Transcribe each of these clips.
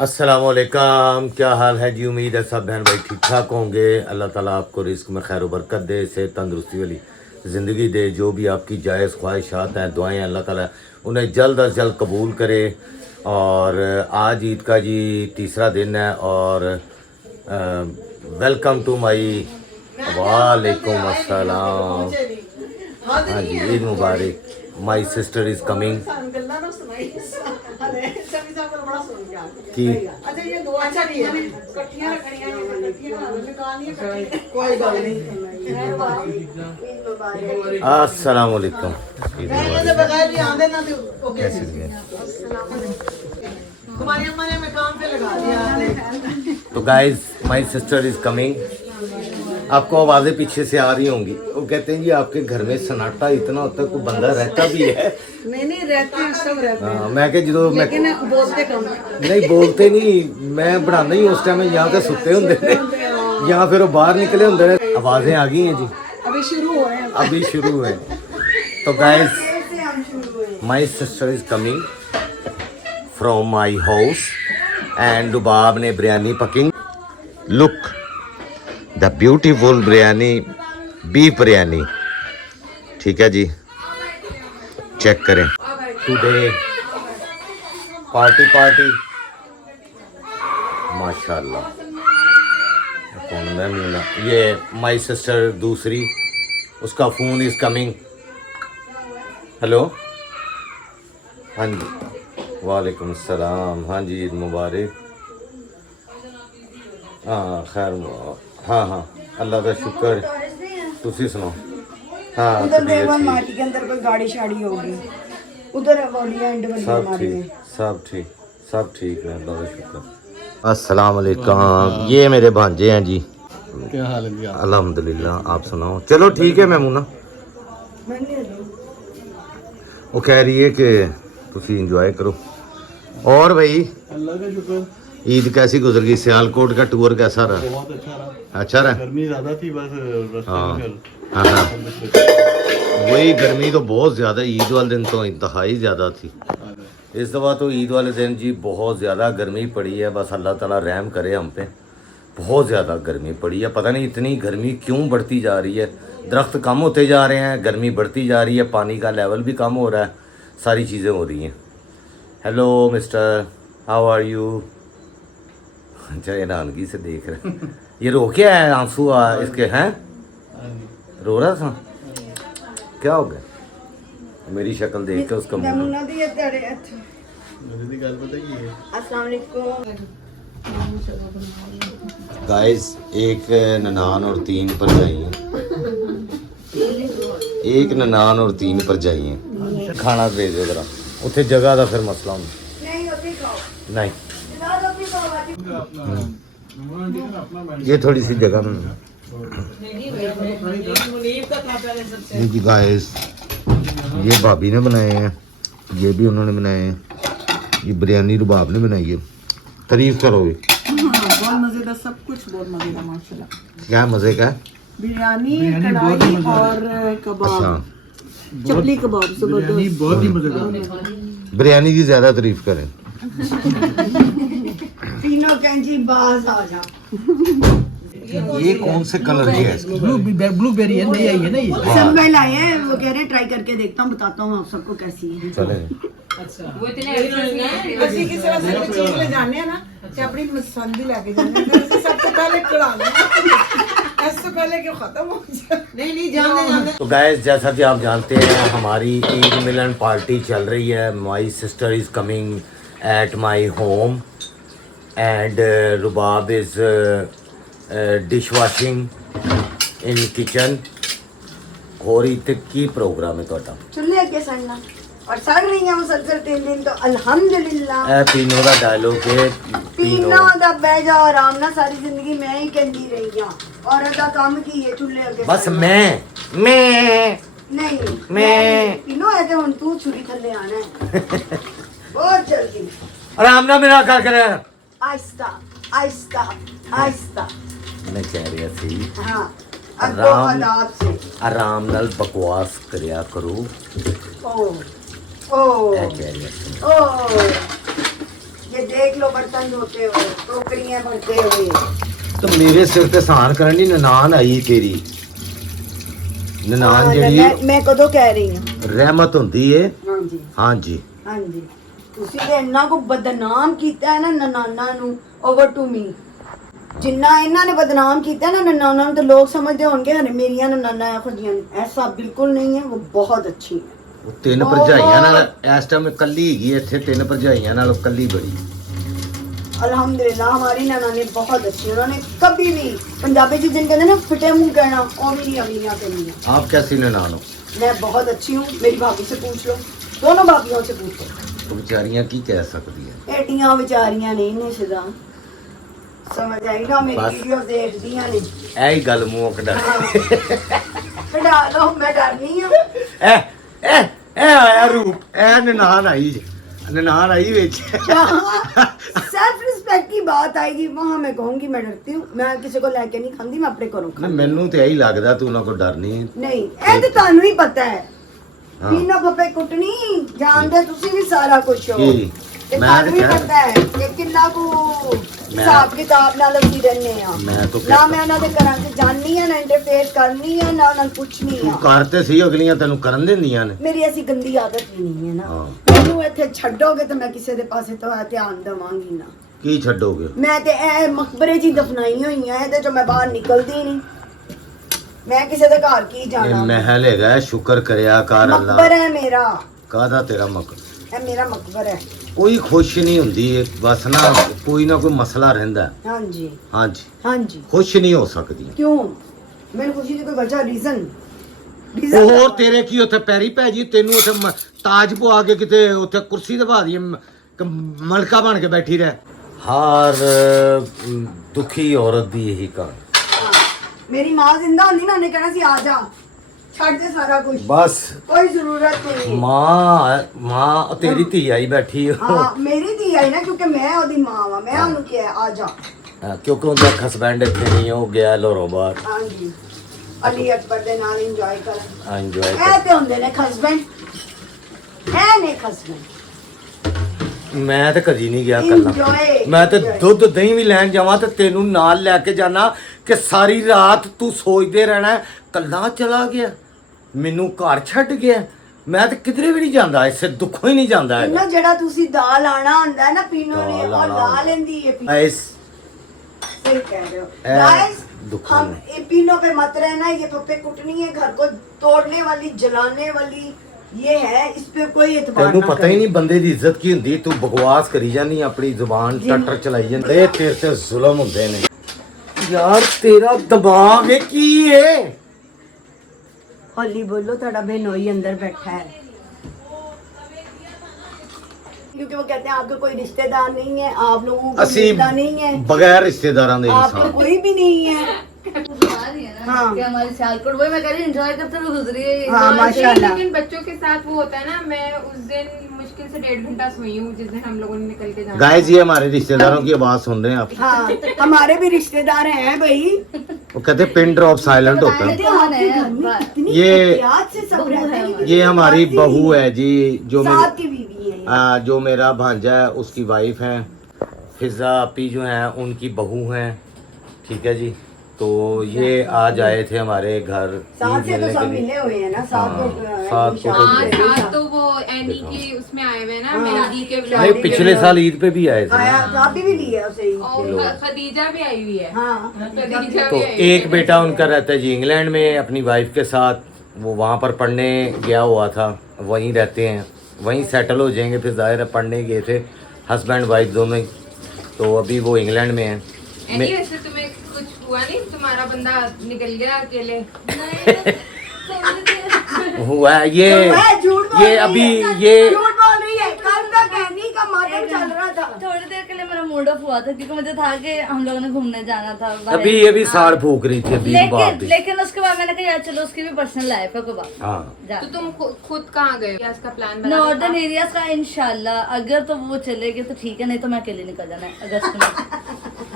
अस्सलामुअलैकुम, क्या हाल है जी। उम्मीद है सब बहन भाई ठीक ठाक होंगे। अल्लाह ताला आपको रिस्क में खैर बरकत दे, सेहत तंदुरुस्ती वाली ज़िंदगी दे। जो भी आपकी जायज़ ख्वाहिशात हैं, दुआएं, अल्लाह ताला उन्हें जल्द अज जल्द कबूल करे। और आज ईद का जी तीसरा दिन है और वेलकम टू माई। वालेकुम अस्सलाम। हाँ जी, ईद मुबारक। माई सिस्टर इज़ कमिंग की अस्सलाम वालेकुम। तो guys, my sister is coming. आपको आवाज़ें पीछे से आ रही होंगी। वो कहते हैं जी आपके घर में सन्नाटा इतना होता है, कोई बंदा रहता भी है? नहीं रहते हैं, सब रहते हैं। मैं क्या जो मैं बोलते कम नहीं बोलते नहीं, मैं बढ़ाना ही उस टाइम यहाँ पे सुते होंगे थे, यहाँ फिर वो बाहर निकले होंगे। आवाज़ें आ गई हैं जी, अभी शुरू हुए हैं। अभी शुरू हुए। तो guys, my sister is coming from my house and Lubab ने biryani packing. Look the beautiful biryani, beef biryani. ठीक है जी, चेक करें। टुडे पार्टी माशाल्लाह। कौन है मीना? ये माई सिस्टर दूसरी, उसका फ़ोन इज़ कमिंग। हेलो, हाँ जी, वालेकुम सलाम। हाँ जी, ईद मुबारक। हाँ खैर, हाँ अल्लाह का शुक्र। तुसी सुनो। हाँ, माटी के अंदर कोई गाड़ी शाड़ी होगी उधर, सब ठीक है, अल्लाह का शुक्र। अस्सलाम वालेकुम। ये मेरे भांजे हैं जी। क्या हाल है जी? अल्हम्दुलिल्लाह, आप सुनाओ। चलो ठीक है मैमूना। वो कह रही है कि तुसी इंजॉय करो। और भाई अल्लाह का शुक्र। ईद कैसी गुजर गई? सियालकोट का टूर कैसा रहा? बहुत अच्छा रहा। अच्छा रहा। गर्मी ज्यादा थी बस रास्ते में हाँ, वही गर्मी तो बहुत ज़्यादा, ईद वाले दिन तो इंतहाई ज़्यादा थी। इस दफ़ा तो ईद वाले दिन जी बहुत ज़्यादा गर्मी पड़ी है। बस अल्लाह ताला रहम करे हम पे। बहुत ज़्यादा गर्मी पड़ी है, पता नहीं इतनी गर्मी क्यों बढ़ती जा रही है। दरख्त कम होते जा रहे हैं, गर्मी बढ़ती जा रही है, पानी का लेवल भी कम हो रहा है, सारी चीज़ें हो रही हैं। Hello mister, how are you? अच्छा, हैरानगी से देख रहे हैं। ये रो क्या है? आंसू इसके हैं? रो रहा था? क्या हो गया? मेरी शक्ल देख के उसका मुंह। गाइस, एक ननान और 3 भरजाई हैं। एक ननान और 3 भरजाई हैं। खाना भेज दो जरा, उत्थे जगह का फिर मसला नहीं। ये थोड़ी सी जगह में ये जी गाइस, ये भाभी ने बनाए हैं, ये भी उन्होंने बनाए हैं। ये बिरयानी रुबाब ने बनाई है। तारीफ करो भी। बहुत मजेदार, सब कुछ बहुत मजेदार माशाल्लाह। क्या मजे का? बिरयानी, कढ़ाई और कबाब। अच्छा, चपली कबाब जबरदस्त, बहुत ही मजेदार। बिरयानी की ज्यादा तारीफ करें। तीनों कैंची बाज आ जा। ये कौन से कलर की है? ब्लूबेरी है, नहीं आई है ना ये? सब मैं लाए हैं, वो कह रहे हैं ट्राई करके देखता हूँ, बताता हूँ आप सबको कैसी है। चले। वो इतने ਅਸੀਂ ਕਿਸੇ ਵਾਸਤੇ ਕੋਈ ਚੀਜ਼ ਲੈ ਜਾਂਦੇ ਆ ਨਾ ਤੇ ਆਪਣੀ ਪਸੰਦ ਦੀ ਲੈ ਕੇ ਜਾਂਦੇ ਆ। ਅਸੀਂ ਸਭ ਤੋਂ ਪਹਿਲੇ ਕਢਾਉਂਦੇ ਆ, ਇਸ ਤੋਂ ਪਹਿਲੇ कि खत्म हो जाए। नहीं जाने। तो गैस, जैसा कि आप जानते हैं हमारी ईद मिलन पार्टी चल रही है। माई sister is coming at my home and Rubab is dish washing in kitchen. और ईद की प्रोग्राम है ਤੁਹਾਡਾ? चुल्हे अगे सड़ना और सड़ रही है मुसलसल 3 दिन तो अल्हम्दुलिल्लाह। ए तीनों का डायलॉग है। तीनों दा बह जाओ आराम ना, सारी जिंदगी मैं ही कहती रही हूं। औरत का काम की है चुल्हे अगे बस सड़ना। मैं नहीं मैं तीनों है तो हुन तू छुरी थल्ले आना है बहुत जल्दी। आराम ना मेरा कर करे। आहिस्ता आहिस्ता आहिस्ता। मैं कह रहा सी हाँ, आराम नाल बकवास करया करो। ओ ए कह रहा सी। ओ ये देख लो बर्तन धोते हुए, टोकरियां भरते हुए। तो मेरे सिर ते सहन करन दी ननान आई तेरी ननान ਜਿਹੜੀ मैं कदों कह रही हूँ। ਰਹਿਮਤ ਹੁੰਦੀ ਏ हाँ जी ਹਾਂਜੀ हाँ जी ਤੁਸੀਂ ਤੇ ਇੰਨਾ ਕੋ ਬਦਨਾਮ ਕੀਤਾ ਹੈ ਨਾ ਨਨਾਨਾ ਨੂੰ ਓਵਰ ਟੂ ਮੀ ਜਿੰਨਾ ਇਹਨਾਂ ਨੇ ਬਦਨਾਮ ਕੀਤਾ ਨਾ ਨਨਾਨਾ ਨੂੰ ਤੇ ਲੋਕ ਸਮਝਦੇ ਹੋਣਗੇ ਹਨੇ ਮੇਰੀਆਂ ਨਨਾਨਾ ਇਹੋ ਜਿਹੀਆਂ ਨੇ ਐਸਾ ਬਿਲਕੁਲ ਨਹੀਂ ਹੈ ਉਹ ਬਹੁਤ ਅੱਛੀ ਹੈ ਉਹ ਤਿੰਨ ਭਰਜਾਈਆਂ ਨਾਲ ਇਸ ਟਾਈਮ ਇਕੱਲੀ ਹੈਗੀ ਇੱਥੇ ਤਿੰਨ ਭਰਜਾਈਆਂ ਨਾਲ ਇਕੱਲੀ ਬੜੀ अल्हम्दुलिल्लाह हमारी ननाने बहुत अच्छी उन्होंने कभी भी पंजाबी जी जिन कहते हैं ना फिटे मुंह कहना वो भी नहीं अगलियां कहनी आप कैसी ननान हो मैं बहुत अच्छी हूँ मेरी भाभी से पूछ लो दोनों भाभियों से पूछो तो बेचारियां की कह सकती है एटियां बेचारियां नहीं ने सदा समझ आई ना मेरी बस। वीडियो देख दियां ने ਐ ਹੀ ਗੱਲ ਮੂੰਹ ਕਢਾ कढ़ा लो मैं डरनी हूँ ਐ ਐ ਐ ਆਇਆ ਰੂਪ ਐ ਨਨਾਨ ਆਈ ਜੀ। ननान आई बेच सेल्फ रिस्पेक्ट की बात आएगी वहाँ मैं कहूँगी मैं डरती हूँ मैं किसी को लेके नहीं खाती मैं अपने घरों खाती ਮੈਨੂੰ ਤੇ ਇਹੀ ਲੱਗਦਾ ਤੂੰ ਨਾ ਕੋਈ ਡਰ ਨਹੀਂ नहीं ये तो ਤੁਹਾਨੂੰ ही पता है हाँ। पीना फपे कुटनी जानते तुसी भी सारा कुछ हो की? ते मैं ਤੁਹਾਨੂੰ भी तो कह- पता है कि किन्ना को हिसाब किताब ਨਾਲ ਅਸੀਂ ਰਹਿੰਦੇ ਆ मैं तो ਨਾ ਮੈਂ ਉਹਨਾਂ ਦੇ ਘਰਾਂ 'ਚ ਜਾਣੀ ਆ ਨਾ ਇੰਟਰਫੇਅਰ ਕਰਨੀ ਆ ਨਾ ਉਹਨਾਂ ਨੂੰ ਪੁੱਛਣੀ ਤੂੰ ਆ ਕਰ ਤੇ ਸੀ ਅਗਲੀਆਂ ਤੈਨੂੰ ਕਰਨ ਦਿੰਦੀਆਂ ਨੇ ਮੇਰੀ ਐਸੀ ਗੰਦੀ ਆਦਤ ਹੀ ਨਹੀਂ ਹੈ ਨਾ ਹਾਂ। ਮੈਨੂੰ ਇੱਥੇ ਛੱਡੋਗੇ ਤਾਂ ਮੈਂ ਕਿਸੇ ਦੇ ਪਾਸੇ ਤੋਂ ਧਿਆਨ ਦੇਵਾਂਗੀ ਨਾ ਕੀ ਛੱਡੋਗੇ ਮੈਂ ਤੇ ਇਹ ਮਕਬਰੇ 'ਚ ਹੀ ਦਫਨਾਈ ਹੋਈਆਂ ਇਹਦੇ 'ਚੋਂ ਮੈਂ ਬਾਹਰ ਨਿਕਲਦੀ ਨਹੀਂ ਮੈਂ ਕਿਸੇ ਦੇ ਘਰ ਕੀ ਇਹ ਜਾਣਾ ਮਹਿਲ ਹੈਗਾ ਸ਼ੁਕਰ ਕਰਿਆ ਕਰ ਅੱਲਾ ਮਕਬਰ ਹੈ ਮੇਰਾ ਕਾਹਦਾ ਤੇਰਾ ਮਕਰ ਇਹ ਮੇਰਾ ਮਕਬਰ ਹੈ ਕੋਈ ਖੁਸ਼ ਨਹੀਂ ਹੁੰਦੀ ਬਸ ਨਾ ਕੋਈ ਮਸਲਾ ਰਹਿੰਦਾ ਹੈ। ਹਾਂਜੀ ਹਾਂਜੀ ਹਾਂਜੀ ਖੁਸ਼ ਨਹੀਂ ਹੋ ਸਕਦੀ ਕਿਉਂ ਮੈਨੂੰ ਖੁਸ਼ੀ ਦੀ ਕੋਈ ਵਜ੍ਹਾ ਰੀਜ਼ਨ ਹੋਰ ਤੇਰੇ ਕੀ ਉੱਥੇ ਪੈਰੀ ਪੈ ਜੀ ਤੈਨੂੰ ਉੱਥੇ ਤਾਜ ਪਵਾ ਕੇ ਕਿਤੇ ਉੱਥੇ ਕੁਰਸੀ ਦਬਾ ਦੀ ਮਲਕਾ ਬਣ ਕੇ ਬੈਠੀ ਰਹਿ ਹਰ ਦੁਖੀ ਔਰਤ ਦੀ ਇਹੀ ਕਹਾਣੀ ਮੇਰੀ ਮਾਂ ਜ਼ਿੰਦਾ ਹੁੰਦੀ ਨਾ ਉਹਨੇ ਕਹਿਣਾ ਸੀ ਆ ਜਾ ਛੱਡ ਦੇ ਸਾਰਾ ਕੁਝ ਬਸ ਕੋਈ ਜ਼ਰੂਰਤ ਨਹੀਂ ਮਾਂ ਤੇਰੀ ਧੀ ਆਈ ਬੈਠੀ ਹਾਂ ਮੇਰੀ ਧੀ ਆਈ ਨਾ ਕਿਉਂਕਿ ਮੈਂ ਉਹਦੀ ਮਾਂ ਵਾਂ ਮੈਂ ਉਹਨੂੰ ਕਿਹਾ ਆ ਜਾ ਕਿਉਂਕਿ ਉਹਦਾ ਹਸਬੈਂਡ ਇੱਥੇ ਨਹੀਂ ਹੋ ਗਿਆ ਲੋਰੋਂ ਬਾਹਰ ਹਾਂਜੀ ਅਲੀ ਅਕਬਰ ਦੇ ਨਾਲ ਇੰਜੋਏ ਕਰਨ ਇੰਜੋਏ ਇਹ ਤੇ ਹੁੰਦੇ ਨੇ ਹਸਬੈਂਡ ਇਹ ਨੇ ਹਸਬੈਂਡ ਮੈਂ ਤਾਂ ਕਦੀ ਨਹੀਂ ਗਿਆ ਕੱਲਾ ਇੰਜੋਏ ਮੈਂ ਤੇ ਦੁੱਧ ਦਹੀਂ ਵੀ ਲੈਣ ਜਾਵਾਂ ਤੇ ਤੈਨੂੰ ਨਾਲ ਲੈ ਕੇ ਜਾਣਾ ਕਿ ਸਾਰੀ ਰਾਤ ਤੂੰ ਸੋਚਦੇ ਰਹਿਣਾ ਕੱਲਾ ਚਲਾ ਗਿਆ ਮੈਨੂੰ ਘਰ ਛੱਡ ਗਿਆ ਮੈਂ ਤਾਂ ਕਿਧਰੇ ਵੀ ਨਹੀਂ ਜਾਂਦਾ ਇਸੇ ਦੁੱਖੋਂ ਹੀ ਨਹੀਂ ਜਾਂਦਾ ਨਾ ਜਿਹੜਾ ਤੁਸੀਂ ਦਾਲ ਆਣਾ ਹੁੰਦਾ ਹੈ ਨਾ ਪੀਨੋ ਨੇ ਦਾਲ ਉਹ ਆਣਾ ਲਾ ਲੈਂਦੀ ਹੈ ਐਸ सही कह रहे हो ऐ, गाइस दुखों हम में। ये पीनों पे मत रहना ये पप्पे कुटनी है घर को तोड़ने वाली जलाने वाली ये है इस पे कोई एतबार ਤੈਨੂੰ ना ਪਤਾ ਹੀ करें। ਨਹੀਂ ਬੰਦੇ ਦੀ ਇੱਜ਼ਤ ਕੀ ਹੁੰਦੀ ਤੂੰ ਬਕਵਾਸ ਕਰੀ ਜਾਂਦੀ ਆਪਣੀ ਜ਼ੁਬਾਨ ਟੱਟਰ ਚਲਾਈ ਜਾਂਦੇ ਤੇਰੇ ਤੇ ਜ਼ੁਲਮ ਹੁੰਦੇ ਨੇ ਯਾਰ ਤੇਰਾ ਦਿਮਾਗ ਇਹ ਕੀ ਏ हौली बोलो थोड़ा बहनोई अंदर बैठा है क्योंकि वो कहते हैं आपका कोई रिश्तेदार नहीं है आप लोगों को ਅਸੀਂ मिलता नहीं है ਬਗੈਰ ਰਿਸ਼ਤੇਦਾਰਾਂ ਦੇ आपको ਇਨਸਾਨ कोई भी नहीं है हाँ। कि हमारी सियालकोट वही मैं कह रही एंजॉय करते हुए गुजरी है हाँ, माशाल्लाह। लेकिन बच्चों के साथ वो होता है ना मैं उस दिन मुश्किल से 1.5 घंटा सोई हूँ जिस दिन हम लोगों ने निकल के जाना गाइस ये हमारे रिश्तेदारों की आवाज सुन रहे हैं आप हाँ हमारे भी रिश्तेदार हैं भाई वो कहते हैं पिन ड्रॉप साइलेंट होता है कहते हैं आपके घर में कितनी ये- एहतियात से सब रहते हैं क्योंकि ये हमारी साथ बहू की- है जी जो साथ मेरी की बीवी है ये। जो मेरा भांजा है उसकी वाइफ है फिजा अपी जो है उनकी बहू हैं ठीक है जी तो ये आज आए थे हमारे घर साथ ईद से तो मिलने सब के लिए। मिले हुए हैं ना साथ हाँ, को साथ को हाँ तो- साथ तो वो एनी की उसमें आए हुए हैं ना हाँ। मेहंदी के नहीं, नहीं vlog पिछले में। साल ईद पे भी आए थे आया ना। अभी भी लिया उसे ईद पे। और खदीजा भी आई हुई है हाँ खदीजा तो भी आई हुई एक है। बेटा उनका रहता है जी इंग्लैंड में अपनी वाइफ के साथ वो वहाँ पर पढ़ने गया हुआ था वहीं रहते हैं वहीं सेटल हो जाएंगे फिर जाहिर है पढ़ने गए थे हस्बैंड वाइफ दोनों ही तो अभी वो इंग्लैंड में हैं एनी वैसे तुम्हें कुछ हुआ नहीं तुम्हारा बंदा निकल गया अकेले हुआ है ये तो मैं झूठ बोल ये रही अभी है। ये झूठ बोल रही है कल तक एनी का मातम चल रहा था थोड़ी देर के लिए मेरा मूड ऑफ हुआ था क्योंकि मुझे था कि हम लोगों ने घूमने जाना था बाहर। अभी ये भी साड़ फूक रही थी अभी बाप लेकिन भी लेकिन उसके बाद मैंने कहा यार चलो उसकी भी पर्सनल लाइफ है कोई बात हाँ जा तो तुम खुद कहाँ गए क्या इसका प्लान बना नॉर्दर्न एरियाज का इंशाल्लाह अगर तो वो चलेगी तो ठीक है नहीं तो मैं अकेले निकल जाना है अगस्त में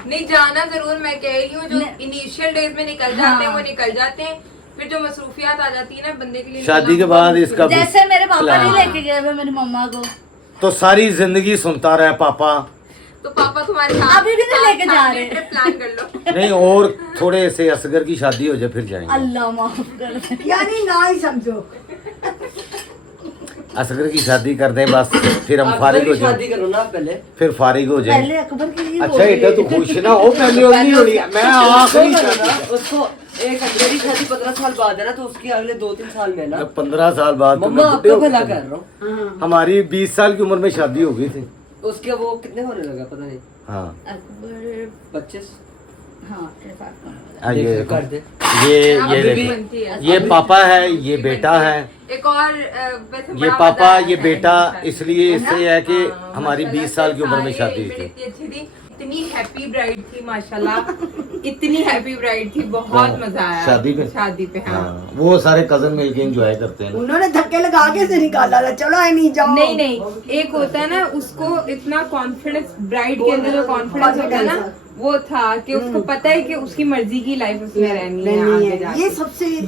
नहीं जाना जरूर मैं कह रही हूँ जो नहीं। इनिशियल डेज में निकल जाते हैं हाँ। वो निकल जाते हैं फिर जो मसरूफियात आ जाती है ना बंदे के लिए शादी के निकलना बाद बहुत इसका जैसे मेरे पापा प्लान। नहीं लेके गए हुए मेरी मम्मा को तो सारी जिंदगी सुनता रहे पापा तो पापा तुम्हारे साथ अभी भी नहीं लेके जा रहे। ट्रिप प्लान कर लो। नहीं, और थोड़े से असगर की शादी हो जाए फिर जाएंगे। अल्लाह माफ कर। यानी ना ही समझो। असगर की शादी कर दें बस, फिर हम फारिग हो शादी जाए, करो ना पहले। फिर फारिग हो जाए। पहले अकबर की ही अच्छा बेटा तू खुश ना हो, पहले और नहीं हो रही है। मैं आखिरी उसको एक मेरी शादी 15 साल बाद है ना, तो उसकी अगले 2-3 साल में ना 15 साल बाद तो मम्मा मैं बुढ़े आपका हो भला गया। कर रहा हूँ। हमारी 20 साल की उम्र में शादी हो गई थी। उसके वो कितने होने लगा पता नहीं, हाँ अकबर 25। हाँ ये देख, कर दे। ये अभी भी देखो, बनती है। ये पापा है, ये बेटा है। एक और वैसे ये बड़ा पापा मजा ये है बेटा शादी। इसलिए इससे है कि हाँ, हमारी माशाल्लाह 20 साल की उम्र में सारे शादी हुई इवेंट थी। इतनी अच्छी थी, इतनी हैप्पी ब्राइड थी माशाल्लाह, इतनी हैप्पी ब्राइड थी, बहुत मजा आया शादी पे? शादी पे हाँ। हाँ, वो सारे कजन मिलके एंजॉय करते हैं। उन्होंने धक्के लगा के से निकाला था, चलो है नहीं जाओ। नहीं नहीं, एक होता है ना उसको इतना कॉन्फिडेंस, ब्राइड के अंदर जो कॉन्फिडेंस होता है ना वो था कि उसको पता है कि उसकी मर्जी की लाइफ उसमें रहनी है नहीं आगे है, जाके।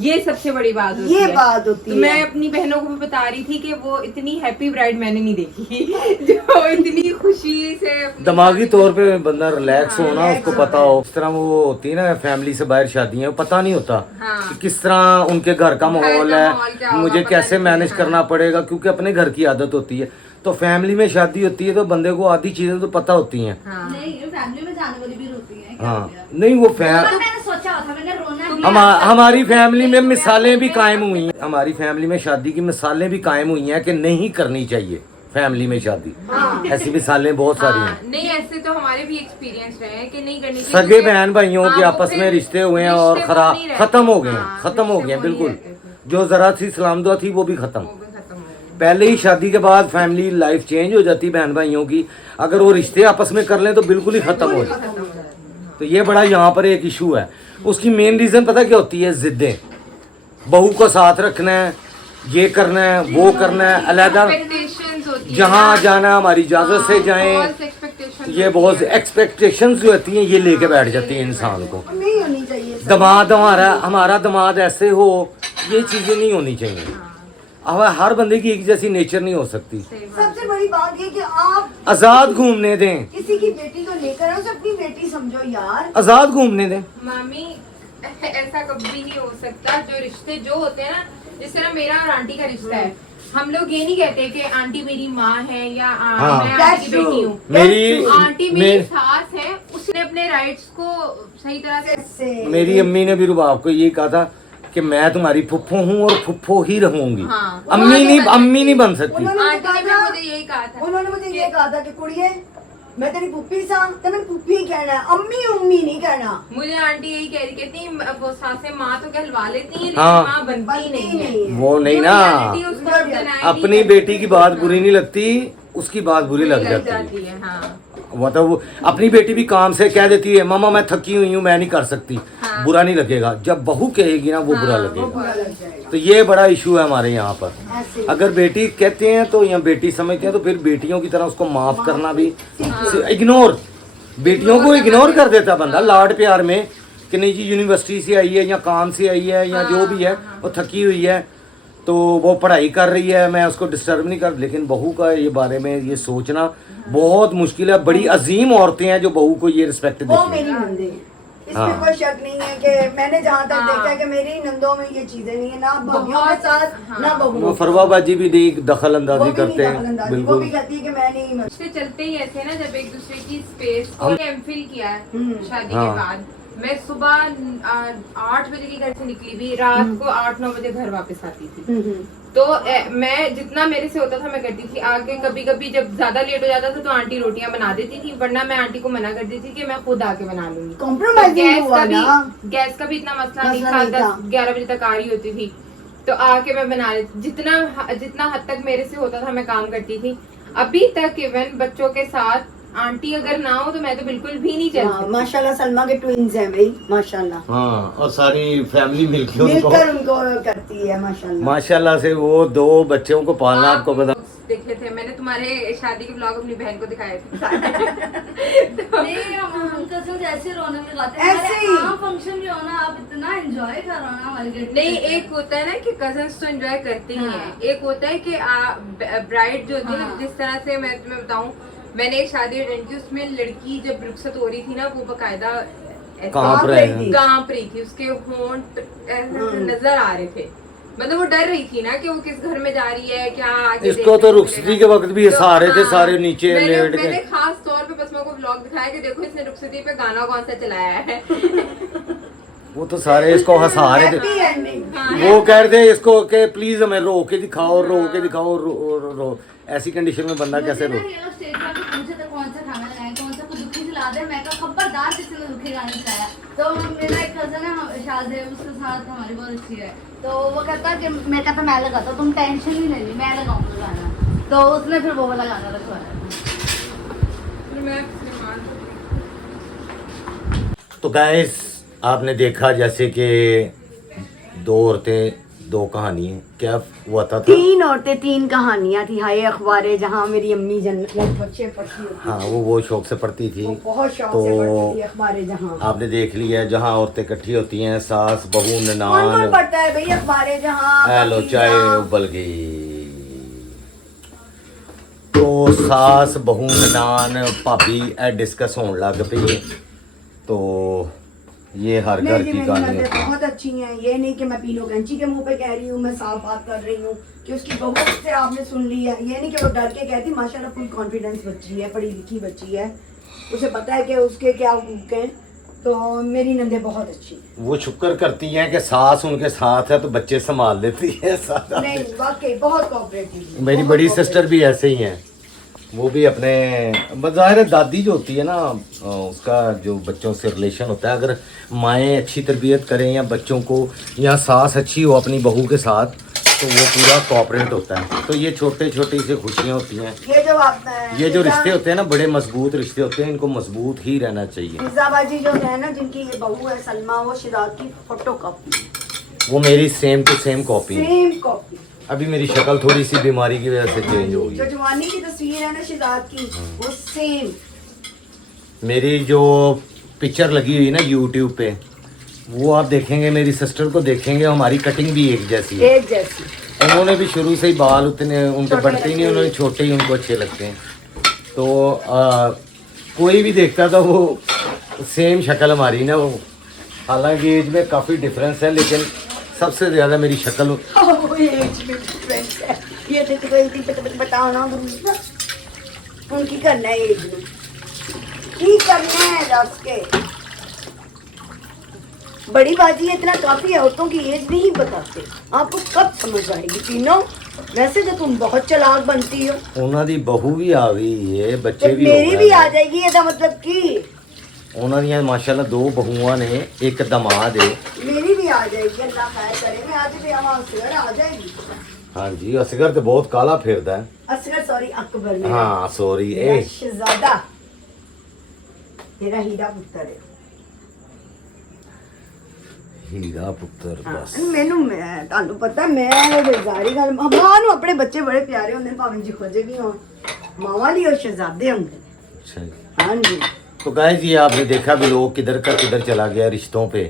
ये सबसे बड़ी बात होती ये है। बात होती तो है। मैं अपनी बहनों को भी बता रही थी कि वो इतनी हैप्पी ब्राइड मैंने नहीं देखी जो इतनी खुशी से अपनी दिमागी तौर पे बंदा रिलैक्स हो ना, उसको पता हो। इस तरह वो होती है ना फैमिली से बाहर शादियां, पता नहीं होता हाँ। कि किस तरह उनके घर का माहौल का माहौल क्या है, होगा, मुझे पता कैसे नहीं। मैनेज हाँ। करना पड़ेगा, क्योंकि अपने घर की आदत होती है। तो फैमिली में शादी होती है तो बंदे को आधी चीजें तो पता होती हैं। हाँ। नहीं फैमिली में जाने वाली भी होती है। क्या हाँ हो गया? नहीं वो पर मैंने सोचा था, मैंने रोना है। हमारी फैमिली में मिसालें भी कायम हुई हैं। हमारी फैमिली में शादी की मिसालें भी कायम हुई हैं कि नहीं करनी चाहिए फैमिली में शादी। ऐसी मिसालें बहुत सारी हैं। हाँ, नहीं ऐसे तो हमारे भी एक्सपीरियंस रहे हैं कि नहीं करनी चाहिए, सगे क्योंकि- बहन भाइयों के हाँ, वो आपस में फिर रिश्ते हुए हैं और रिश्ते वो खराब नहीं रहते। खत्म हो गए हैं, हाँ, खत्म हो रिश्ते गए हैं वो नहीं बिल्कुल। रहते फिर। जो जरा सी सलाम दुआ थी वो भी खत्म। वो भी खत्म हो गए। पहले ही शादी के बाद फैमिली लाइफ चेंज हो जाती बहन भाइयों की, अगर वो रिश्ते आपस में कर लें तो बिल्कुल ही खत्म हो जाती। खत्म हो जाते हैं। तो ये बड़ा यहाँ पर एक इशू है। उसकी मेन रीजन पता क्या होती है? जिद्दें। बहू को साथ रखना है, ये करना है, वो करना है, अलग Expectations होती है जहाँ ना। जाना है हमारी इजाजत से हाँ, जाएं। false expectations ये होती बहुत है। एक्सपेक्टेशंस जो होती हैं ये लेके बैठ जाती हैं इंसान को। नहीं होनी चाहिए सब। दमाद हमारा दमाद ऐसे हो, ये चीजें नहीं होनी चाहिए। अब हर बंदे की एक जैसी नेचर नहीं हो सकती। सही बात। सबसे बड़ी बात ये कि आप आजाद घूमने दें, किसी की बेटी को लेकर आओ, अपनी बेटी समझो यार। आजाद घूमने दें। मामी ऐसा कभी नहीं हो सकता। जो रिश्ते जो होते हैं ना, जिस तरह मेरा और आंटी का रिश्ता है, हम लोग ये नहीं कहते कि आंटी मेरी माँ है या हाँ। मैं आंटी की That's बेटी true. हूँ। मेरी आंटी मेरी सास है, उसने अपने राइट्स को सही तरह से से मेरी अम्मी ने भी रुबाब को ये कहा था कि मैं तुम्हारी फुफ्फो हूँ और फुफ्फो ही रहूंगी। हाँ। अम्मी नहीं बन सकती। उन्होंने आंटी ने कहा मुझे यही कहा था। उन्होंने मुझे ये कहा था कि कुड़िए मैं तेरी पुप्पी सा, तो मैंने पुप्पी ही कहना है, अम्मी उम्मी नहीं कहना। मुझे आंटी यही कहती वो सासें माँ तो कहलवा लेती हैं, हाँ। लेकिन माँ बनती नहीं है। है। वो नहीं जो ना, reality उसको deny अपनी नहीं बेटी की बात बुरी नहीं लगती, उसकी बात बुरी लग जाती है। है। हाँ। मतलब अपनी बेटी भी काम से कह देती है मामा मैं थकी हुई हूँ मैं नहीं कर सकती, बुरा नहीं लगेगा। जब बहू कहेगी ना वो बुरा लगेगा। बुरा लग जाएगा तो ये बड़ा इशू है हमारे यहाँ पर। ऐसे। अगर बेटी कहते हैं तो या बेटी समझते हैं तो फिर बेटियों की तरह उसको माफ करना भी, इग्नोर, बेटियों को इग्नोर कर देता बंदा लाड प्यार में कि नहीं जी यूनिवर्सिटी से आई है या काम से आई है या जो भी है वो थकी हुई है तो वो पढ़ाई कर रही है, मैं उसको डिस्टर्ब नहीं कर। लेकिन बहू का ये बारे में ये सोचना बहुत मुश्किल है। बड़ी अजीम औरतें हैं जो बहू को ये रिस्पेक्ट वो देती मेरी हैं। नंदे हैं, इसमें हाँ। कोई शक नहीं है कि मैंने जहाँ तक हाँ। देखा है कि मेरी नंदों में ये चीजें नहीं है, ना भाइयों के साथ ना वो बहुओं। फरवाबाजी भी देख दखल वो अंदाजी भी नहीं करते हैं दखलंदाजी, वो बिल्कुल। भी कहती है कि मैं नहीं रिश्ते चलते ही ऐसे ना, जब एक दूसरे की स्पेस को एमफिल किया है शादी हाँ। के बाद। मैं सुबह 8 बजे के घर से निकली थी, रात को 8-9 बजे घर वापस आती थी। तो मैं जितना मेरे से होता था मैं करती थी। आगे कभी कभी जब ज्यादा लेट हो जाता था तो आंटी रोटियां बना देती थी, वरना मैं आंटी को मना कर देती थी कि मैं खुद आके बना लूंगी। कॉम्प्रोमाइजिंग हुआ ना। गैस का भी इतना मसला नहीं मसला था। नहीं था। 10-11 बजे तक आ रही होती थी तो आके मैं बना लेती। जितना हद तक मेरे से होता था मैं काम करती थी। अभी तक इवन बच्चों के साथ आंटी अगर ना हो तो मैं तो बिल्कुल भी नहीं चल हाँ, सकती। माशाल्लाह सलमा के ट्विंस हैं भाई, माशाल्लाह हाँ, और सारी फैमिली मिलकर मिलकर उनको करती है माशाल्लाह। माशाल्लाह से वो 2 बच्चों को पालना आपको पता। देखे थे मैंने तुम्हारे शादी के ब्लॉग अपनी बहन को दिखाए थे। नहीं हम कजन ऐसे रौनक लगाते हैं। ऐसे हमारे ही। यहाँ फंक्शन भी होना, आप इतना एंजॉय कर रहे हो ना हमारे गेट नहीं, एक होता है ना कि कजन्स तो एंजॉय करते ही हाँ। हैं। एक होता है कि ब्राइड जो होती है ना, जिस तरह से मैं तुम्हें बताऊं, मैंने एक शादी अटेंड की, उसमें लड़की जब रुखसत हो रही थी ना, वो बकायदा ऐसे कांप रहे हैं। कांप रही थी, उसके होंठ ऐसे नजर आ रहे थे। मतलब वो डर रही थी ना कि वो किस घर में जा रही है, क्या आगे इसको देखने तो को रुखसती मिलेगा। के वक्त भी तो सहारे थे हाँ, सारे नीचे लेट मैंने के। खास तौर पे बस को व्लॉग दिखाया कि देखो इसने रुखसती पे गाना कौन सा चलाया है। वो तो सारे इसको हंसा रहे थे। Happy ending. वो कह रहे थे इसको कि प्लीज हमें रो के दिखाओ, रो के दिखाओ, रो। ऐसी कंडीशन में बंदा कैसे रो। ये लोग स्टेज पर आके पूछे थे कौन सा खाना लगाएं, कौन सा कुछ दुखी खिला दे। मैं कहा खबरदार किसी ने दुखी गाना खिलाया। तो मेरा एक कजन है शाद है, उसके साथ हमारी बहुत अच्छी है, तो वो कहता कि मैं कहता मैं लगाता, तुम टेंशन नहीं लेनी, मैं लगाऊंगा गाना। तो उसने फिर वो वाला गाना रखवाया। फिर मैं सलमान तो गाइस आपने देखा जैसे कि दो औरतें दो कहानी है, क्या हुआ था? 3 औरतें 3 कहानियां थी। हाय अखबारे जहाँ मेरी अम्मी जन्नत बच्चे पढ़ती होती हाँ वो शौक से पढ़ती थी। वो बहुत शौक तो से पढ़ती थी अखबारे जहाँ। आपने देख लिया है, जहाँ औरतें इकट्ठी होती हैं, सास बहू कौन कौन ननान। पढ़ता है भाई अखबारे जहाँ? हेलो चाय भतीजा। उबल गई। तो सास बहू ननान भाभी डिस्कस होने लग पई है। तो ये हर नहीं घर जी, की मेरी कहानी नंदें है। बहुत अच्छी हैं। ये नहीं कि मैं पीलो कैंची के मुंह पे कह रही हूँ, मैं साफ बात कर रही हूँ कि उसकी बहू से आपने सुन ली है। ये नहीं कि वो डर के कहती, माशाल्लाह फुल कॉन्फिडेंस बच्ची है, पढ़ी लिखी बच्ची है, उसे पता है कि उसके क्या हुकूक हैं। तो मेरी नंदें बहुत अच्छी हैं। वो शुक्र करती हैं कि सास उनके साथ है तो बच्चे संभाल लेती है सारा। नहीं वाकई बहुत कोऑपरेटिव। मेरी बड़ी सिस्टर भी ऐसे ही हैं। वो भी अपने बज़ाहिर दादी जो होती है ना, उसका जो बच्चों से रिलेशन होता है, अगर माएँ अच्छी तरबियत करें या बच्चों को, या सास अच्छी हो अपनी बहू के साथ, तो वो पूरा कोऑपरेट होता है। तो ये छोटे छोटी सी खुशियाँ होती हैं। ये जो रिश्ते होते हैं ना, बड़े मजबूत रिश्ते होते हैं, इनको मजबूत ही रहना चाहिए। फिजाबाजी जो है ना, जिनकी ये बहू है सलमा, वो शिदात की फोटो कॉपी, वो मेरी सेम टू सेम कॉपी है। Same copy. अभी मेरी शक्ल थोड़ी सी बीमारी की वजह से चेंज हो गई जो है। जवानी की तस्वीर है ना शिदात की, वो सेम। मेरी जो पिक्चर लगी हुई है ना यूट्यूब पे, वो आप देखेंगे, मेरी सिस्टर को देखेंगे, हमारी कटिंग भी एक जैसी है। एक जैसी। उन्होंने भी शुरू से ही बाल उतने उनके छोटे बढ़ते ही नहीं, रखे। उन्होंने छोटे ही उनको अच्छे लगते हैं। तो कोई भी देखता था वो सेम शक्ल हमारी ना, वो हालांकि एज में काफ़ी डिफरेंस है, लेकिन सबसे ज़्यादा मेरी शक्ल वो एज में डिफरेंस है। ये तो कोई भी बताओ ना उनकी करना है एज में, ठीक करना है दस के। बड़ी बाजी इतना काफी है, औरतों की एज नहीं बताते। आपको कब समझ आएगी तीनों? वैसे तो तुम बहुत चालाक बनती हो। ਉਹਨਾਂ ਦੀ ਬਹੂ ਵੀ ਆ ਗਈ ਹੈ, ਬੱਚੇ तो ਵੀ ਹੋ मेरी गए भी आ हैं। जाएगी, ਇਹਦਾ मतलब की ਉਹਨਾਂ ਦੀਆਂ ਮਾਸ਼ਾਅੱਲਾ 2 ਬਹੂਆਂ ਨੇ, ਇੱਕ ਦਮਾਦ ਹੈ। मेरी भी आ जाएगी, अल्लाह खैर करे। मैं आज भी असगर आ जाएगी। ਹਾਂਜੀ ਅਸਗਰ ਤੇ ਬਹੁਤ ਕਾਲਾ ਫਿਰਦਾ ਹੈ। असगर सॉरी अकबर में। ਹਾਂ ਸੌਰੀ मेरा ਇਹ शहजादा, मेरा हीरा पुत्र है। ਹੀਰਾ ਪੁੱਤਰ ਬਸ। ਮੈਨੂੰ ਮੈਂ ਤੁਹਾਨੂੰ ਪਤਾ, ਮੈਂ ਜ਼ਾਰੀ ਗੱਲ ਮਾਂ ਨੂੰ ਆਪਣੇ ਬੱਚੇ ਬੜੇ ਪਿਆਰੇ ਹੁੰਦੇ ਨੇ, ਭਾਵੇਂ ਜਿਹੋ ਜਿਹੇ ਵੀ ਹੋਣ, ਮਾਵਾਂ ਲਈ ਉਹ ਸ਼ਹਿਜ਼ਾਦੇ ਹੁੰਦੇ ਨੇ। अच्छा जी। ਹਾਂਜੀ। तो गाइस ये आपने देखा भी लोग किधर का किधर चला गया रिश्तों पे।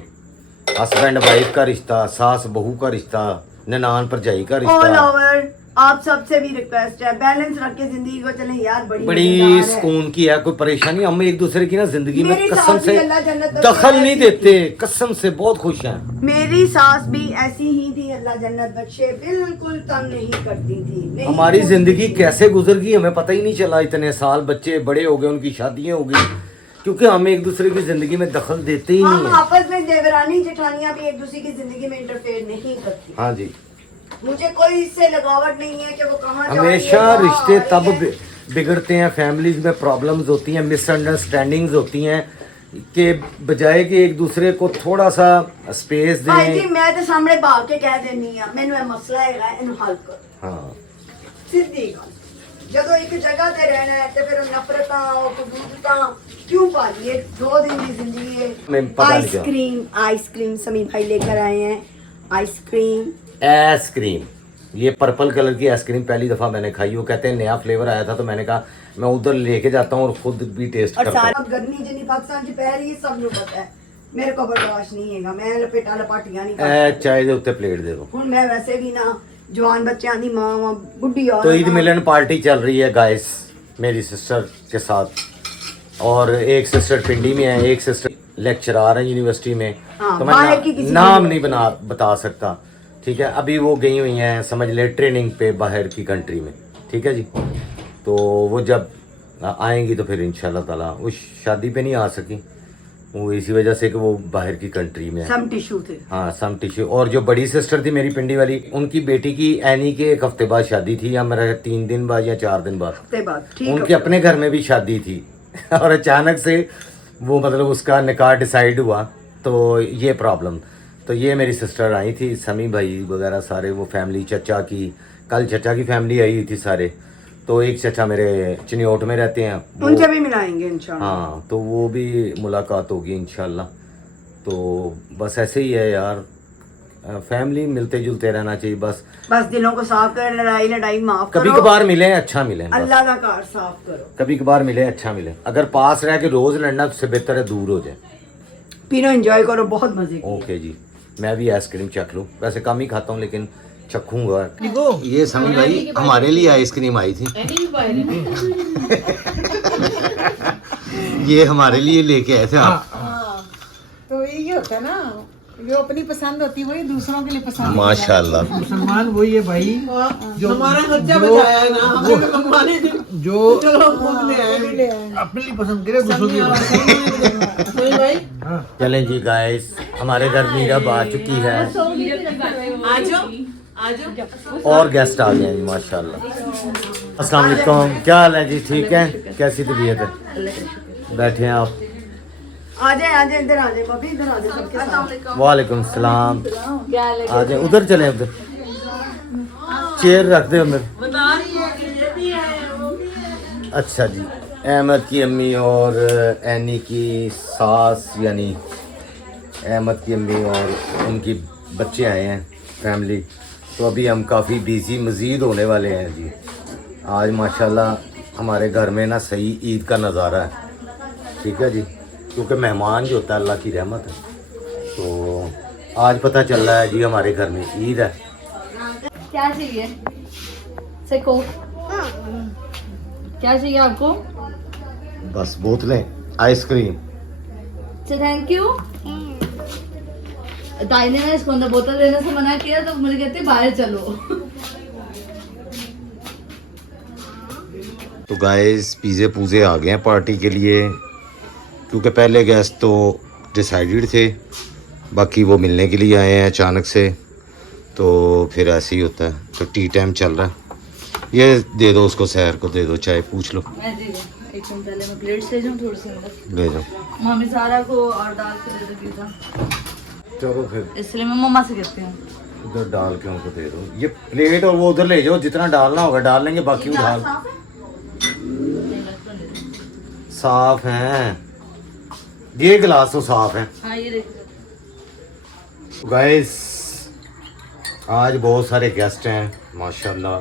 हस्बैंड वाइफ का रिश्ता, सास बहू का रिश्ता, ननान भरजाई का ऑल रिश्ता। ओवर आप सबसे भी रिक्वेस्ट है, बैलेंस रख के जिंदगी को चले यार। बड़ी बड़ी मजेदार है। सुकून की है, कोई परेशानी। हम एक दूसरे की ना जिंदगी में मेरी कसम सास से भी अल्लाह जन्नत बख्शे दखल नहीं ऐसी देते, कसम से बहुत खुश हैं। मेरी सास भी ऐसी ही थी, अल्लाह जन्नत बख्शे, बिल्कुल तंग नहीं करती थी। नहीं हमारी पूछती जिंदगी थी। कैसे गुजर गई हमें पता ही नहीं चला। इतने साल बच्चे बड़े हो गए, उनकी शादियां हो गई, क्योंकि हम एक दूसरे की जिंदगी में दखल देते ही हम नहीं है। आपस में देवरानी जेठानियां भी एक दूसरे की जिंदगी में इंटरफेयर नहीं करती। हाँ जी। मुझे कोई इससे लगावट नहीं है कि वो कहाँ जा रही है, हमेशा कहाँ रिश्ते आ रही तब है। बिगड़ते हैं, फैमिलीज में प्रॉब्लम्स होती हैं, मिसअंडरस्टैंडिंग्स होती हैं, कि बजाय कि एक दूसरे को थोड़ा सा स्पेस भाई जी दें। मैं तो सामने भाग के कह देनी है, मैनू ये मसला है, इन्हें हल कर। हाँ सीधी गल। ਜਦੋਂ ਇੱਕ ਜਗ੍ਹਾ ਤੇ ਰਹਿਣਾ ਹੈ ਤੇ ਫਿਰ ਨਫ਼ਰਤਾਂ ਉਹ ਕਬੂਤਰਾਂ क्यों पालिए? 2 दिन की जिंदगी है। मैं पता नहीं क्या। आइसक्रीम, आइसक्रीम समी भाई लेकर आए हैं। आइसक्रीम, आइसक्रीम, ये पर्पल कलर की आइसक्रीम पहली दफ़ा मैंने खाई। वो कहते हैं नया फ्लेवर आया था, तो मैंने कहा मैं उधर लेके जाता हूँ और खुद भी टेस्ट और करता सारा हूँ। गर्मी जिन्नी पाकिस्तान च पै रही है सब नु पता है। मेरे को बर्दाश्त नहीं हैगा, मैं लपेटा लपाटियां नहीं कर ए सकती। चाय के उत्ते प्लेट दे दो। ਹੁਣ मैं वैसे भी ना जवान बच्चों की मां वां, बुढ़ी औरत तो ईद वां। मिलन पार्टी चल रही है गाइस। मेरी सिस्टर के साथ, और एक सिस्टर पिंडी में है, एक सिस्टर लेक्चरार है यूनिवर्सिटी में। हाँ, तो बाहर मैं की किसी नाम की नहीं बता सकता, ठीक है। अभी वो गई हुई हैं समझ ले ट्रेनिंग पे बाहर की कंट्री में, ठीक है जी। तो वो जब आएंगी तो फिर इंशाल्लाह ताला, वो शादी पे नहीं आ सकी वो इसी वजह से कि वो बाहर की कंट्री में है। सम टिश्यू थे। हाँ सम टिश्यू। और जो बड़ी सिस्टर थी मेरी पिंडी वाली, उनकी बेटी की एनी के एक हफ्ते बाद शादी थी, या मेरा 3 दिन बाद या 4 दिन बाद। हफ्ते बाद, ठीक उनके है। अपने घर में भी शादी थी और अचानक से वो मतलब उसका निकाह डिसाइड हुआ, तो ये प्रॉब्लम। तो ये मेरी सिस्टर आई थी, समी भाई वगैरह सारे, वो फैमिली चचा की, कल चचा की फैमिली आई हुई थी सारे। तो एक चचा मेरे चिन्योट में रहते हैं, वो- उनसे भी मिलाएंगे इंशाल्लाह। हाँ तो वो भी मुलाकात होगी इंशाल्लाह। तो बस ऐसे ही है यार, फैमिली मिलते जुलते रहना चाहिए बस। बस दिलों को साफ कर, लड़ाई माफ कभी करो। कभार मिले अच्छा मिले, बस। अल्लाह का कार साफ करो। कभी कभार मिले अच्छा मिले। अगर पास रह के रोज लड़ना तो उससे बेहतर है दूर हो जाए। पीनो एंजॉय करो, बहुत मजे की। ओके जी, मैं भी आइसक्रीम चख लूँ, वैसे कम ही खाता हूँ लेकिन चखूंगा। देखो ये समी भाई हमारे लिए आइसक्रीम आई थी, ये हमारे लिए लेके आए थे आप। तो यही होता है ना, जो अपनी पसंद होती है वही दूसरों के लिए पसंद। माशाल्लाह। मुसलमान वही है भाई जो हमारा खर्चा बचाया है ना, हमें तो मंगवाने थे, जो चलो हम खुद ले आए। अपने लिए पसंद करे दूसरों की। वही भाई, हाँ चलें जी गाइस, हमारे घर मीरब आ चुकी है और गेस्ट आ गए हैं जी माशाल्लाह। अस्सलाम वालेकुम, क्या हाल है जी? ठीक है, कैसी तबीयत है? बैठे हैं आप? आ जाए इधर आ जाए भाभी, इधर आ जाए सबके साथ। वालेकुम सलाम। आ जाए, उधर चलें, उधर चेयर रख दे उधर। अच्छा जी, अहमद की अम्मी और एनी की सास, यानी अहमद की अम्मी और उनकी बच्चे आए हैं फैमिली। तो अभी हम काफ़ी बिज़ी मज़ीद होने वाले हैं जी। आज माशाल्लाह हमारे घर में ना सही ईद का नज़ारा है, ठीक है जी, क्योंकि मेहमान जो होता है अल्लाह की रहमत है। तो आज पता चल रहा है जी हमारे घर में ईद है। क्या चाहिए सेको? क्या चाहिए आपको? बस बोतलें आइसक्रीम। Thank you. ताई ने ना इसको अंदर बोतल देने से मना किया तो मुझे कहते बाहर चलो। तो गाइस पिज़्ज़े पूज़े आ गए हैं पार्टी के लिए, क्योंकि पहले गेस्ट तो डिसाइडेड थे, बाकी वो मिलने के लिए आए हैं अचानक से। तो फिर ऐसे ही होता है। तो टी टाइम चल रहा है। ये दे दो उसको, सैर को दे दो, चाय पूछ लो। मैं दे दूँ, एक मिनट पहले मैं प्लेट से जाऊँ थोड़ी सी अंदर। ले जाओ। मम्मी सारा को और डाल के दे दो पिज़्ज़ा, चलो फिर इसलिए मैं मम्मा से कहती हूँ। उधर डाल के उनको दे दो ये प्लेट, और वो उधर ले जाओ, जितना डालना होगा डाल लेंगे, बाकी उठा। साफ हैं ये गिलास, तो साफ है। हाँ ये देखो। गाइस आज बहुत सारे गेस्ट हैं माशाल्लाह,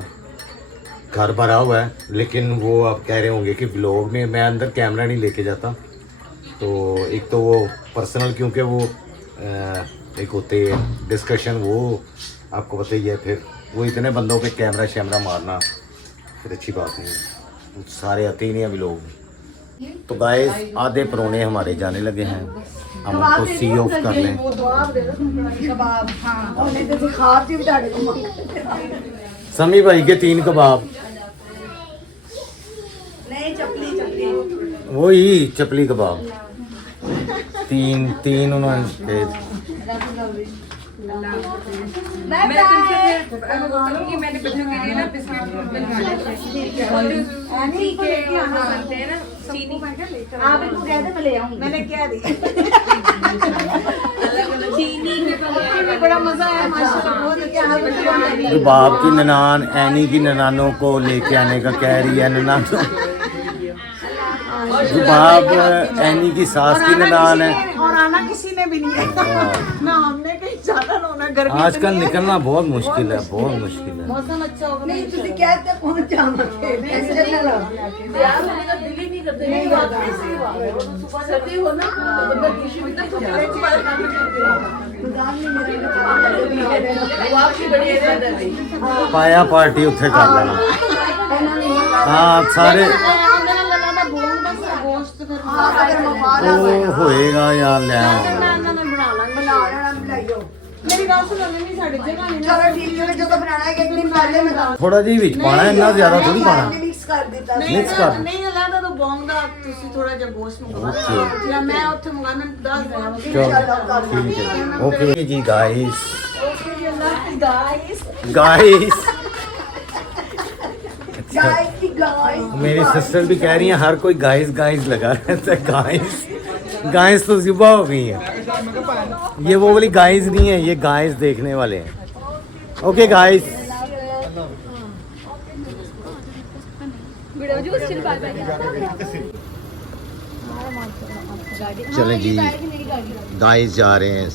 घर भरा हुआ है। लेकिन वो आप कह रहे होंगे कि व्लॉग में मैं अंदर कैमरा नहीं लेके जाता। तो एक तो वो पर्सनल, क्योंकि वो एक होते हैं डिस्कशन, वो आपको पता ही है। फिर वो इतने बंदों पे कैमरा शैमरा मारना फिर अच्छी बात नहीं है, सारे आते ही नहीं अभी लोग। तो गाइस आधे परोने हमारे जाने लगे हैं, हम उनको सी ऑफ कर लें। कबाब, हाँ, और नहीं तो खाब जी बिठाड़े को समी भाई के 3 कबाब, नहीं चपली वही चपली कबाब, तीन उन्होंने। मैं तुमसे फिर बोलूंगी, मैंने बच्चों के लिए ना बिस्किट बनवा ठीक है, बनते हैं ना चीनी। आप इनको कह दे मैं ले आऊंगी। मैंने क्या दिया, चीनी में बड़ा मजा आया माशाल्लाह, बहुत अच्छा। रुबाब की ननान एनी की ननानों को लेके आने का कह रही है ननान। रुबाब एनी की सास की ननान है। और आना किसी ने भी नहीं है ना, हमने कहीं जाना ना होना, गर्मी आजकल निकलना बहुत मुश्किल है, बहुत मुश्किल है। मौसम अच्छा होगा। नहीं तुझे कहते पहुंच जावांगे, टेंशन ना लो। यार मुझे तो दिल ही नहीं करता। नहीं करता। सुबह सर्दी हो ना तो बंदा टिश्यू भी तक खुदा ने मेरे को बना दिया। वो आपकी बड़ी इज्जत है भाई। पाया पार्टी उत्थे कर लेना। ਇਹਨਾਂ ਨੇ ਇਹ हाँ सारे गोश्त फिर हाँ अगर मवाला ਉਹ ਹੋਏਗਾ ਯਾਰ ਲੈ ਆਵਾਂਗਾ। बना लांगे बना लेना बुलाइयो मेरी गल सुनो नहीं साढ़े जगह नहीं चलो ठीक है जो बनाना है एक दिन पहले मैं दस ਥੋੜਾ ਜਿਹਾ ਵਿੱਚ ਪਾਣਾ ਇੰਨਾ ਜ਼ਿਆਦਾ ਥੋੜੀ ਪਾਣਾ मिक्स कर देता मिक्स कर। नहीं लादा तो बॉन्ग दा ਤੁਸੀਂ ਥੋੜਾ ਜਿਹਾ ਗੋਸ਼ਤ ਮੰਗਵਾ Okay. ਜਾਂ ਮੈਂ ਉੱਥੇ ਮੰਗਾਣਾ ਦੱਸ ਦੇਣਾ ਵਾ। ਚਲੋ ਠੀਕ ਹੈ ਓਕੇ ਜੀ ਗਾਇਸ गाइस गाइस गाइस की गाइस मेरी सिस्टर भी कह रही है हर कोई गाइस गाइस लगा रहता है गाइस गाइस तो सुबह हो गई है ये वो वाली गाइस नहीं है ये गाइस देखने वाले हैं ओके गाइस चलें जी गाइस जा रहे हैं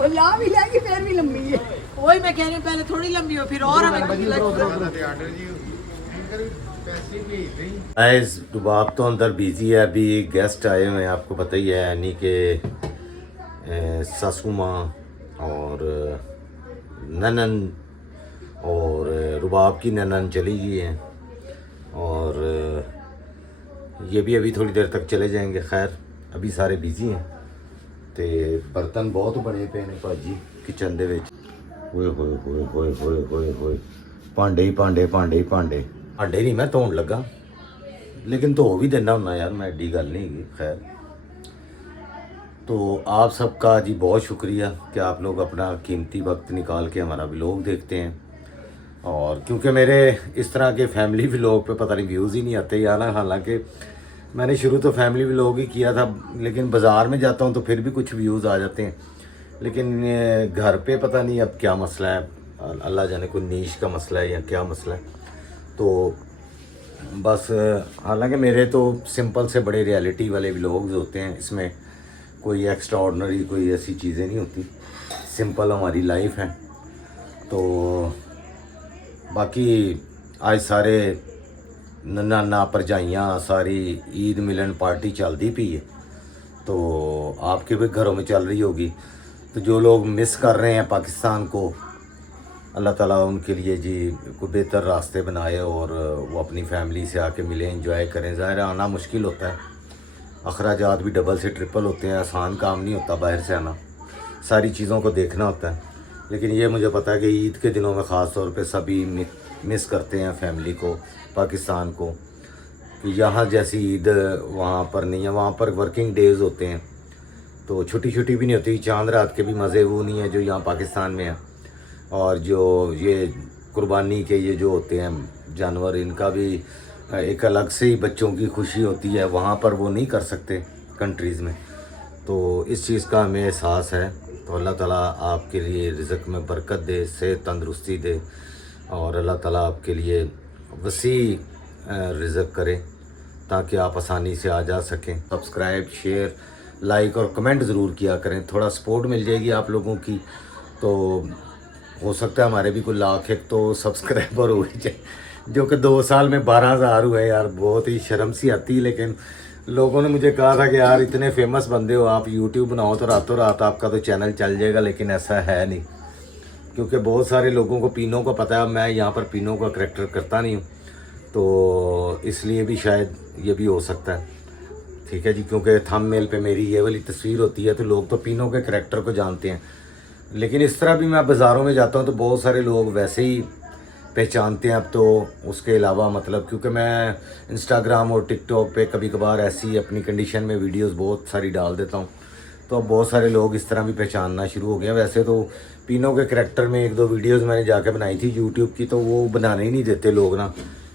और ला भी लेगी फिर भी लंबी है वही मैं कह रही हूँ पहले थोड़ी लंबी हो फिर और हमें गाइस रुबाब तो अंदर बिजी है अभी गेस्ट आए हुए हैं आपको पता ही है यानी कि सासू माँ और ननन और रुबाब की ननन चली गई है और ये भी अभी थोड़ी देर तक चले जाएंगे खैर अभी सारे बिजी हैं ਤੇ ਬਰਤਨ ਬਹੁਤ ਬਣੇ ਪਏ ਨੇ ਭਾਜੀ ਕਿਚਨ ਦੇ ਵਿੱਚ ਓਏ ਹੋਏ ਹੋਏ ਹੋਏ ਹੋਏ ਹੋਏ ਹੋਏ ਭਾਂਡੇ ਹੀ ਭਾਂਡੇ ਭਾਂਡੇ ਹੀ ਭਾਂਡੇ ਭਾਂਡੇ ਨਹੀਂ ਮੈਂ ਧੋਣ ਲੱਗਾ लेकिन धो भी देना होना यार मैं एडी गल नहीं है खैर तो आप सबका जी बहुत शुक्रिया कि आप लोग अपना कीमती वक्त निकाल के हमारा व्लॉग देखते हैं और क्योंकि मेरे इस तरह के फैमिली व्लॉग पे पता नहीं व्यूज़ ही नहीं आते यार हालांकि मैंने शुरू तो फैमिली व्लॉग ही किया था लेकिन बाज़ार में जाता हूँ तो फिर भी कुछ व्यूज़ आ जाते हैं लेकिन घर पे पता नहीं अब क्या मसला है अल्लाह जाने कोई नीश का मसला है या क्या मसला है तो बस हालांकि मेरे तो सिंपल से बड़े रियलिटी वाले व्लॉग्स होते हैं इसमें कोई एक्स्ट्रा ऑर्डनरी कोई ऐसी चीज़ें नहीं होती सिंपल हमारी लाइफ है तो बाकी आज सारे नाना भरजाइयाँ सारी ईद मिलन पार्टी चलती पई है तो आपके भी घरों में चल रही होगी तो जो लोग मिस कर रहे हैं पाकिस्तान को अल्लाह ताला उनके लिए जी कोई बेहतर रास्ते बनाए और वो अपनी फैमिली से आके मिले एंजॉय करें ज़ाहिर आना मुश्किल होता है अखराजात भी डबल से ट्रिपल होते हैं आसान काम नहीं होता बाहर से आना सारी चीज़ों को देखना होता है लेकिन ये मुझे पता है कि ईद के दिनों में ख़ास तौर पे सभी मिस करते हैं फैमिली को पाकिस्तान को कि यहाँ जैसी ईद वहाँ पर नहीं है वहाँ पर वर्किंग डेज़ होते हैं तो छुट्टी भी नहीं होती चांद रात के भी मज़े वो नहीं है जो यहाँ पाकिस्तान में है और जो ये कुर्बानी के ये जो होते हैं जानवर इनका भी एक अलग से ही बच्चों की खुशी होती है वहाँ पर वो नहीं कर सकते कंट्रीज़ में तो इस चीज़ का हमें एहसास है तो अल्लाह ताला आपके लिए रिज़्क़ में बरकत दे सेहत तंदरुस्ती दे और अल्लाह ताला आपके लिए वसी रिज़्क़ करे ताकि आप आसानी से आ जा सकें सब्सक्राइब शेयर लाइक और कमेंट ज़रूर किया करें थोड़ा सपोर्ट मिल जाएगी आप लोगों की तो हो सकता है हमारे भी कोई लाख एक तो सब्सक्राइबर हो ही जाए जो कि 2 साल में 12,000 हुए यार बहुत ही शर्म सी आती है लेकिन लोगों ने मुझे कहा था कि यार इतने फेमस बंदे हो आप यूट्यूब बनाओ तो रातों रात आपका तो चैनल चल जाएगा लेकिन ऐसा है नहीं क्योंकि बहुत सारे लोगों को पीनों का पता है मैं यहाँ पर पीनों का करैक्टर करता नहीं हूँ तो इसलिए भी शायद ये भी हो सकता है ठीक है जी क्योंकि थंबनेल पे मेरी ये वाली तस्वीर होती है तो लोग तो पीनों के करैक्टर को जानते हैं लेकिन इस तरह भी मैं बाज़ारों में जाता हूँ तो बहुत सारे लोग वैसे ही पहचानते हैं अब तो उसके अलावा मतलब क्योंकि मैं इंस्टाग्राम और टिकटॉक पे कभी कभार ऐसी अपनी कंडीशन में वीडियोस बहुत सारी डाल देता हूँ तो अब बहुत सारे लोग इस तरह भी पहचानना शुरू हो गए वैसे तो पीनों के करैक्टर में 1-2 वीडियोस मैंने जाके बनाई थी यूट्यूब की तो वो बनाने ही नहीं देते लोग ना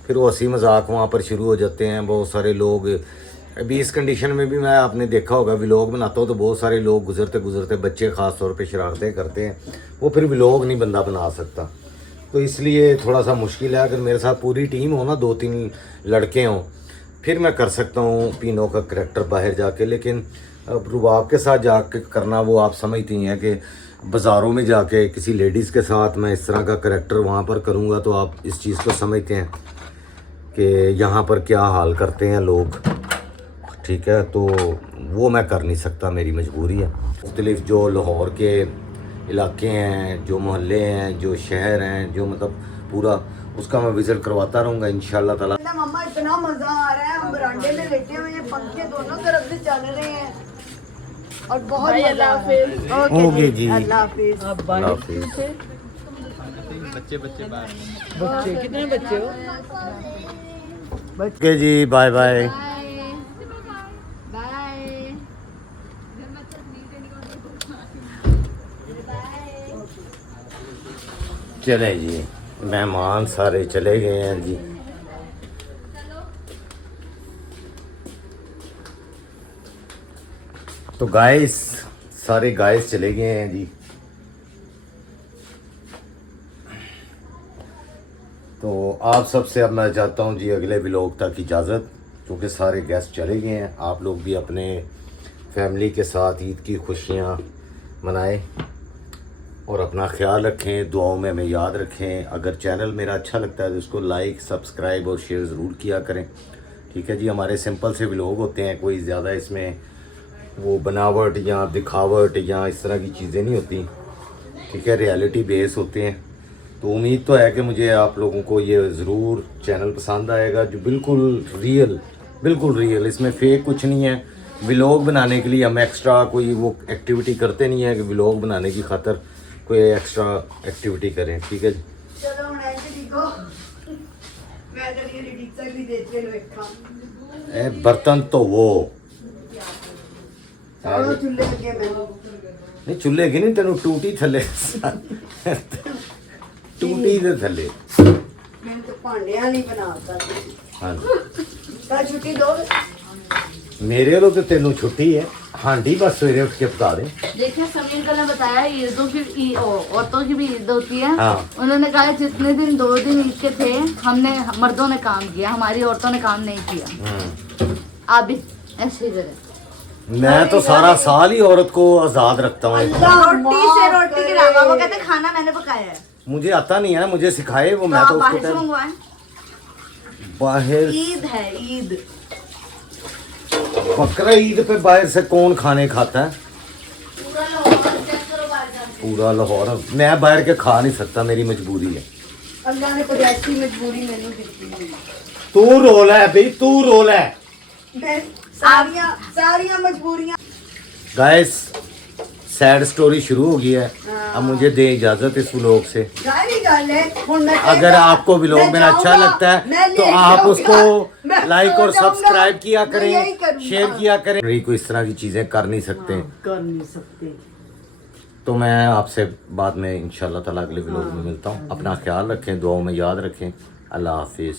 फिर वो हंसी मजाक वहाँ पर शुरू हो जाते हैं बहुत सारे लोग अभी इस कंडीशन में भी मैं आपने देखा होगा व्लॉग बनाता हूँ तो बहुत सारे लोग गुजरते बच्चे ख़ास तौर पे शरारतें करते हैं वो फिर व्लॉग नहीं बंदा बना सकता तो इसलिए थोड़ा सा मुश्किल है अगर मेरे साथ पूरी टीम हो ना 2-3 लड़के हों फिर मैं कर सकता हूँ पीनों का करैक्टर बाहर जाके लेकिन अब रुबाब के साथ जाके करना वो आप समझती हैं कि बाज़ारों में जाके किसी लेडीज़ के साथ मैं इस तरह का करैक्टर वहाँ पर करूँगा तो आप इस चीज़ को समझते हैं कि यहाँ पर क्या हाल करते हैं लोग ठीक है तो वो मैं कर नहीं सकता मेरी मजबूरी है मुख्तलिफ जो लाहौर के इलाके हैं जो मोहल्ले हैं जो शहर हैं जो मतलब पूरा उसका मैं विजिट करवाता रहूँगा इंशाल्लाह ताला। कहता, मम्मा इतना मजा आ रहा है, हम बरामदे में लेटे हुए हैं, पंखे दोनों तरफ से चल रहे हैं और बहुत मजा आ रहा है। ओके जी, अल्लाह हाफिज। अल्लाह हाफिज़। बच्चे कितने बच्चे हो? ओके जी, बाय बाय। बाय। चले जी, मेहमान सारे चले गए हैं जी। तो गाइस, सारे गाइस चले गए हैं जी। तो आप सबसे अब मैं चाहता हूँ जी अगले व्लॉग तक इजाज़त, क्योंकि सारे गेस्ट चले गए हैं। आप लोग भी अपने फैमिली के साथ ईद की खुशियाँ मनाएं और अपना ख्याल रखें, दुआओं में हमें याद रखें। अगर चैनल मेरा अच्छा लगता है तो उसको लाइक, सब्सक्राइब और शेयर ज़रूर किया करें। ठीक है जी, हमारे सिंपल से व्लॉग होते हैं, कोई ज़्यादा इसमें वो बनावट या दिखावट या इस तरह की चीज़ें नहीं होती। ठीक है, रियलिटी बेस होते हैं। तो उम्मीद तो है कि मुझे आप लोगों को ये ज़रूर चैनल पसंद आएगा, जो बिल्कुल रियल, इसमें फेक कुछ नहीं है। व्लॉग बनाने के लिए हम एक्स्ट्रा कोई वो एक्टिविटी करते नहीं है कि व्लॉग बनाने की खातर कोई एक्स्ट्रा एक्टिविटी करें। ठीक है जी, चलो हुण ऐसे देखो, मैं तो ये रिडिक्स भी देते लो एक खा ए बर्तन तो वो चलो चुल्ले लगे मैं नहीं, चुल्हे की नहीं, तेनों टूटी थले टूटी दे थले। मैं तो भांडे नहीं बनाता। हाँ जी, कल छुट्टी दो। मेरे लो तो तेनों छुट्टी है। हांडी बस सवेरे उठ के बता दे। देखिए समीर का ने बताया ईदों की औरतों की भी ईद होती है। हाँ। उन्होंने कहा जितने दिन 2 दिन ईद के थे, हमने मर्दों ने काम किया, हमारी औरतों ने काम नहीं किया। आप भी ऐसे ही करें। मैं तो सारा साल ही औरत को आज़ाद रखता हूँ। रोटी से रोटी के अलावा वो कहते खाना मैंने पकाया है। मुझे आता नहीं है ना, मुझे सिखाए वो, मैं आप तो बाहर उसको से मंगवाएं। बाहर ईद है ईद। बकरा ईद पे बाहर से कौन खाने खाता है? पूरा लाहौर मैं बाहर के खा नहीं सकता, मेरी मजबूरी है। अल्लाह ने कोई ऐसी मजबूरी मैंने दी। तू रोल है भाई, तू रोल है। सारियां मजबूरियां। गाइस, सैड स्टोरी शुरू हो गई है। अब मुझे दे इजाजत इस व्लॉग से। जाहिर गल है, हुण मैं अगर आपको व्लॉग मेरा अच्छा लगता है तो आप उसको लाइक और सब्सक्राइब किया करें, शेयर किया करें। कोई इस तरह की चीजें कर नहीं सकते। तो मैं आपसे बाद में इंशाल्लाह ताला अगले व्लॉग में मिलता हूँ। अपना ख्याल रखें, दुआओं में याद रखें। अल्लाह हाफिज।